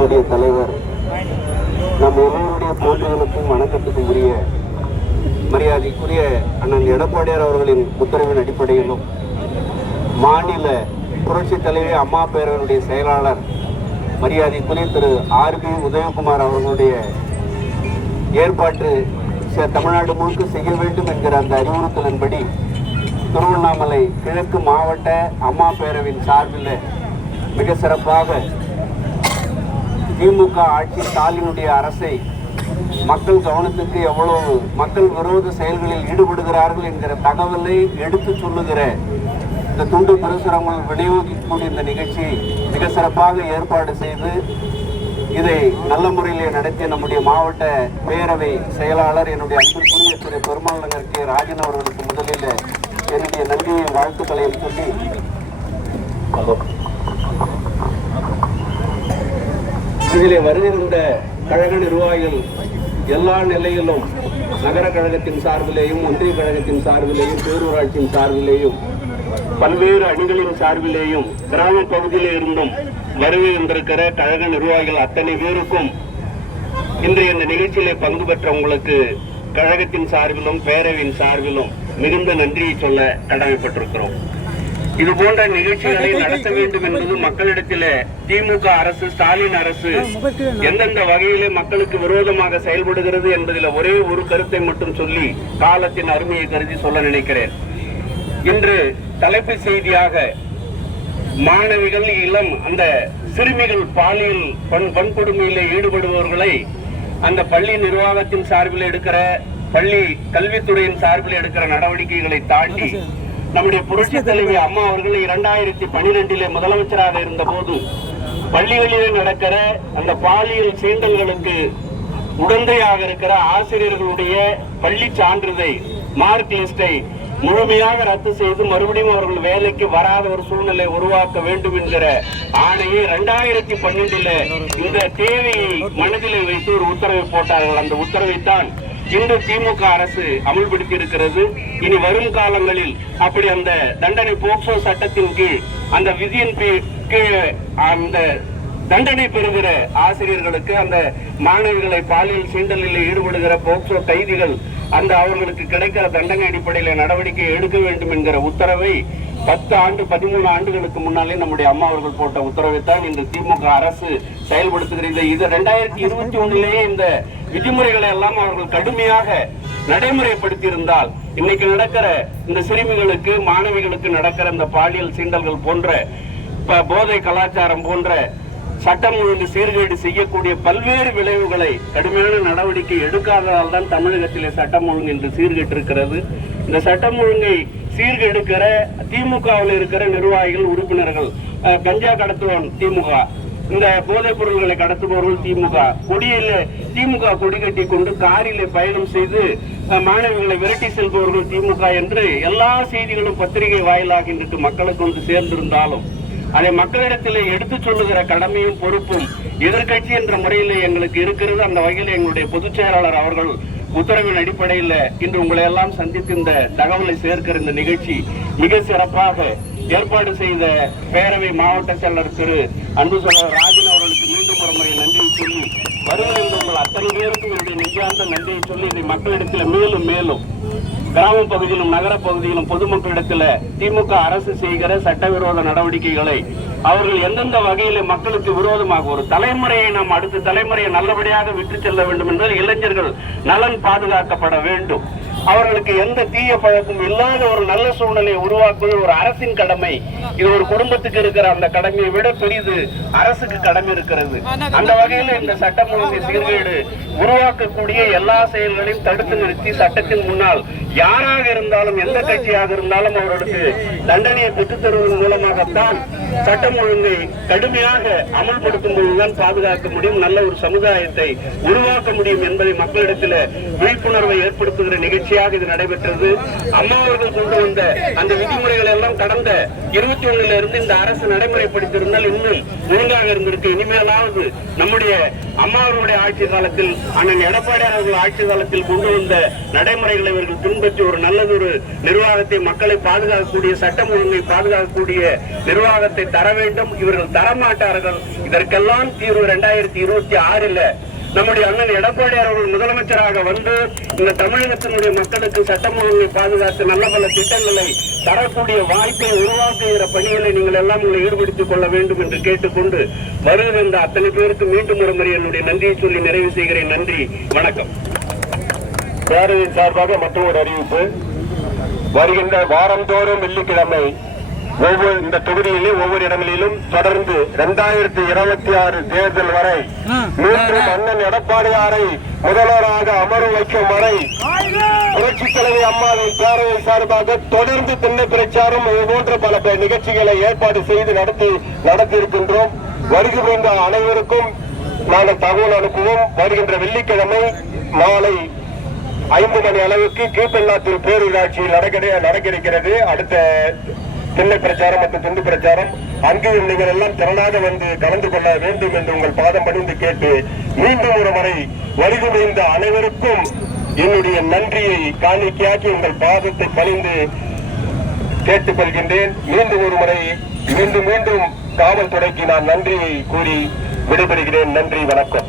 கட்சியினுடைய தலைவர். நம் எல்லோருடைய போட்டிகளுக்கும் வணக்கத்துக்கும் உரிய மரியாதைக்குரிய அண்ணன் எடப்பாடியார் அவர்களின் உத்தரவின் அடிப்படையிலும் மாநில புரட்சி தலைவி அம்மா பேரவருடைய செயலாளர் மரியாதைக்குரிய திரு ஆர் பி உதயகுமார் அவர்களுடைய ஏற்பாட்டு தமிழ்நாடு முழுக்க செய்ய வேண்டும் என்கிற அந்த அறிவுறுத்தலின்படி திருவண்ணாமலை கிழக்கு மாவட்ட அம்மா பேரவின் சார்பில் மிக சிறப்பாக திமுக ஆட்சி ஸ்டாலினுடைய அரசை மக்கள் கவனத்துக்கு எவ்வளவு மக்கள் விரோத செயல்களில் ஈடுபடுகிறார்கள் என்கிற தகவலை எடுத்து சொல்லுகிற இந்த துண்டு பிரசுரங்கள் விநியோகிக்கக்கூடிய இந்த நிகழ்ச்சி மிக சிறப்பாக ஏற்பாடு செய்து இதை நல்ல முறையிலே நடத்திய நம்முடைய மாவட்ட பேரவை செயலாளர் என்னுடைய அன்புக்குரிய திரு பெருமாள் நகர் கே. ராஜன் அவர்களுக்கு முதலில் என்னுடைய நன்றியை வாழ்த்துக்களையும் சொல்லி இதிலே வருகின்ற கழக நிர்வாகிகள் எல்லா நிலையிலும் நகர கழகத்தின் சார்பிலேயும் ஒன்றிய கழகத்தின் சார்பிலேயும் பேரூராட்சியின் சார்பிலேயும் பல்வேறு அணிகளின் சார்பிலேயும் கிராம பகுதியிலே இருந்தும் வருகை வந்திருக்கிற கழக நிர்வாகிகள் அத்தனை பேருக்கும் இன்றைய இந்த நிகழ்ச்சியிலே பங்கு பெற்ற உங்களுக்கு கழகத்தின் சார்பிலும் பேரவையின் சார்பிலும் மிகுந்த நன்றியை சொல்ல கடமைப்பட்டிருக்கிறோம். இது போன்ற நிகழ்ச்சிகளை நடத்த வேண்டும் என்பது மக்களிடத்திலே திமுக அரசு ஸ்டாலின் அரசு எந்தெந்த வகையிலே மக்களுக்கு விரோதமாக செயல்படுகிறது என்பதில் ஒரே ஒரு கருத்தை மட்டும் சொல்லி காலத்தின் அருமையை கருதி சொல்ல நினைக்கிறேன். இன்று தலைப்பு செய்தியாக மாணவிகள் இளம் அந்த சிறுமிகள் பாலியல் வன் வன்கொடுமையிலே ஈடுபடுபவர்களை அந்த பள்ளி நிர்வாகத்தின் சார்பில் எடுக்கிற பள்ளி கல்வித்துறையின் சார்பில் எடுக்கிற நடவடிக்கைகளை தாண்டி நம்முடைய புரட்சி தலைவி அம்மா அவர்கள் இரண்டாயிரத்தி பனிரெண்டிலே முதலமைச்சராக இருந்த போது பள்ளிகளிலே நடக்கிற அந்த பாலியல் சீண்டல்களுக்கு உடந்தையாக இருக்கிற ஆசிரியர்களுடைய பள்ளி சான்றிதழ் மார்க் லிஸ்டை முழுமையாக ரத்து செய்து மறுபடியும் அவர்கள் வேலைக்கு வராத ஒரு சூழ்நிலை உருவாக்க வேண்டும் என்கிற ஆணையை இரண்டாயிரத்தி பன்னெண்டுல இந்த தேவையை மனதிலே வைத்து ஒரு உத்தரவை போட்டார்கள். அந்த உத்தரவைத்தான் இன்று திமுக அரசு அமல்படுத்தி இருக்கிறது. இனி வரும் காலங்களில் அப்படி அந்த தண்டனை போக்சோ சட்டத்தின் கீழ் அந்த விதியின் கீழே அந்த தண்டனை பெறுகிற ஆசிரியர்களுக்கு அந்த மாணவிகளை பாலியல் சீண்டலில் ஈடுபடுகிற போக்சோ கைதிகள் அந்த அவர்களுக்கு கிடைக்கிற தண்டனை அடிப்படையில் நடவடிக்கை எடுக்க வேண்டும் என்கிற உத்தரவை பத்து ஆண்டு பதிமூணு ஆண்டுகளுக்கு முன்னாலே நம்முடைய அம்மா அவர்கள் போட்ட உத்தரவைத்தான் இந்த திமுக அரசு செயல்படுத்துகிறது. இது ரெண்டாயிரத்தி இருபத்தி ஒண்ணுலேயே இந்த விதிமுறைகளை எல்லாம் அவர்கள் கடுமையாக நடைமுறைப்படுத்தி இருந்தால் இன்னைக்கு நடக்கிற இந்த சிறுமிகளுக்கு மாணவிகளுக்கு நடக்கிற இந்த பாலியல் சீண்டல்கள் போன்ற போதை கலாச்சாரம் போன்ற சட்டம் ஒழுங்கு சீர்கேடு செய்யக்கூடிய பல்வேறு விளைவுகளை கடுமையான நடவடிக்கை எடுக்காததால் தான் தமிழகத்திலே சட்டம் ஒழுங்கு இன்று சீர்கெட்டிருக்கிறது. இந்த சட்டம் ஒழுங்கை சீர்கெடுக்கிற திமுகவில் இருக்கிற நிர்வாகிகள் உறுப்பினர்கள் கஞ்சா கடத்துவோம் திமுக. இந்த போதைப் பொருள்களை கடத்துபவர்கள் திமுக. கொடியில திமுக கொடி கட்டி கொண்டு காரிலே பயணம் செய்து மாணவிகளை விரட்டி செல்பவர்கள் திமுக என்று எல்லா செய்திகளும் பத்திரிகை வாயிலாக இன்றைக்கு மக்களுக்கு வந்து சேர்ந்திருந்தாலும் அதை மக்களிடத்திலே எடுத்துச் சொல்லுகிற கடமையும் பொறுப்பும் எதிர்க்கட்சி என்ற முறையில் எங்களுக்கு இருக்கிறது. அந்த வகையில் எங்களுடைய பொதுச் செயலாளர் அவர்கள் உத்தரவின் அடிப்படையில் இன்று உங்களை எல்லாம் சந்தித்து இந்த தகவலை சேர்க்கிற இந்த நிகழ்ச்சி மிக சிறப்பாக ஏற்பாடு செய்த பேரவை மாவட்ட செயலர் திரு அன்பு ராஜன் அவர்களுக்கு மீண்டும் ஒரு முறை நன்றியை சொல்லி வருகிற உங்கள் அத்தனை பேருக்கும் என்னுடைய நெஞ்சார்ந்த நன்றியை சொல்லி இதை மக்களிடத்தில் மேலும் மேலும் கிராம பகுதியிலும் நகர பகுதியிலும் பொதுமக்களிடத்தில் திமுக அரசு செய்கிற சட்டவிரோத நடவடிக்கைகளை அவர்கள் எந்தெந்த வகையில மக்களுக்கு விரோதமாக ஒரு தலைமுறையை நாம் அடுத்த தலைமுறையை நல்லபடியாக விட்டு செல்ல வேண்டும் என்றால் இளைஞர்கள் நலன் பாதுகாக்கப்பட வேண்டும். அவர்களுக்கு எந்த தீய பழக்கம் இல்லாத ஒரு நல்ல சூழ்நிலையை உருவாக்குவது ஒரு அரசின் கடமை. இது ஒரு குடும்பத்துக்கு இருக்கிற அந்த கடமையை விட பெரிது. அரசுக்கு கடமை இருக்கிறது. அந்த வகையில் இந்த சட்டம் ஒழுங்கு சீர்கேடு உருவாக்கக்கூடிய எல்லா செயல்களையும் தடுத்து நிறுத்தி சட்டத்தின் முன்னால் யாராக இருந்தாலும் எந்த கட்சியாக இருந்தாலும் அவர்களுக்கு தண்டனையை பெற்றுத்தருவதன் மூலமாகத்தான் சட்டம் ஒழுங்கை கடுமையாக அமல்படுத்தும் போதுதான் பாதுகாக்க முடியும் நல்ல ஒரு சமுதாயத்தை உருவாக்க முடியும் என்பதை மக்களிடத்தில் விழிப்புணர்வை ஏற்படுத்துகிற நிகழ்ச்சி நிகழ்ச்சியாக இது நடைபெற்றது. அம்மா அவர்கள் கொண்டு வந்த அந்த விதிமுறைகள் எல்லாம் கடந்த இருபத்தி ஒண்ணுல இருந்து இந்த அரசு நடைமுறைப்படுத்தியிருந்தால் இன்னும் ஒழுங்காக இருந்திருக்கு. இனிமேலாவது நம்முடைய அம்மா அவர்களுடைய ஆட்சி காலத்தில் அண்ணன் எடப்பாடியார் அவர்கள் ஆட்சி காலத்தில் கொண்டு வந்த நடைமுறைகளை இவர்கள் பின்பற்றி ஒரு நல்லதொரு நிர்வாகத்தை மக்களை பாதுகாக்கக்கூடிய சட்டம் ஒழுங்கை பாதுகாக்கக்கூடிய நிர்வாகத்தை தர வேண்டும். இவர்கள் தரமாட்டார்கள். இதற்கெல்லாம் தீர்வு இரண்டாயிரத்தி இருபத்தி ஆறில் நம்முடைய அண்ணன் எடப்பாடி அவர்கள் முதலமைச்சராக வந்து இந்த தமிழகத்தினுடைய மக்களுக்கு சட்டம் பாதுகாத்து நல்ல பல திட்டங்களை தரக்கூடிய வாய்ப்பை உருவாக்குகிற பணிகளை நீங்கள் எல்லாம் உங்களை ஈடுபடுத்திக் கொள்ள வேண்டும் என்று கேட்டுக்கொண்டு வருகிற இந்த அத்தனை பேருக்கு மீண்டும் ஒரு முறை என்னுடைய நன்றியை சொல்லி நிறைவு செய்கிறேன். நன்றி. வணக்கம். பேரவையின் சார்பாக மற்றொரு அறிவிப்பு. வருகின்ற வாரந்தோறும் வெள்ளிக்கிழமை ஒவ்வொரு இந்த தொகுதியிலே ஒவ்வொரு இடங்களிலும் தொடர்ந்து இரண்டாயிரத்தி இருபத்தி ஆறு தேர்தல் வரை மீண்டும் அண்ணன் எடப்பாடியாரை முதல்வராக அமர வைக்கும் வரை புரட்சித் தலைவி அம்மாவின் பேரவை சார்பாக தொடர்ந்து திண்ணை பிரச்சாரம் இது போன்ற பல நிகழ்ச்சிகளை ஏற்பாடு செய்து நடத்தி நடத்தி இருக்கின்றோம் வருகின்ற அனைவருக்கும் நாங்கள் தகவல் அனுப்புவோம். வருகின்ற வெள்ளிக்கிழமை மாலை ஐந்து மணி அளவுக்கு கீழ்பெண்ணாத்தூர் பேரூராட்சியில் நடக்க நடக்க இருக்கிறது அடுத்த திண்ணை பிரச்சாரம் மற்றும் துண்டு பிரச்சாரம். அங்கேயும் நீங்கள் எல்லாம் திறனாக வந்து கலந்து கொள்ள வேண்டும் என்று உங்கள் பாதம் பணிந்து கேட்டு மீண்டும் ஒரு முறை வருகின்ற அனைவருக்கும் என்னுடைய நன்றியை காணிக்கையாக்கி உங்கள் பாதத்தை பணிந்து கேட்டுக் கொள்கின்றேன் மீண்டும் ஒரு முறை மீண்டும் மீண்டும் காவல்துறைக்கு நான் நன்றியை கூறி விடைபெறுகிறேன். நன்றி வணக்கம்.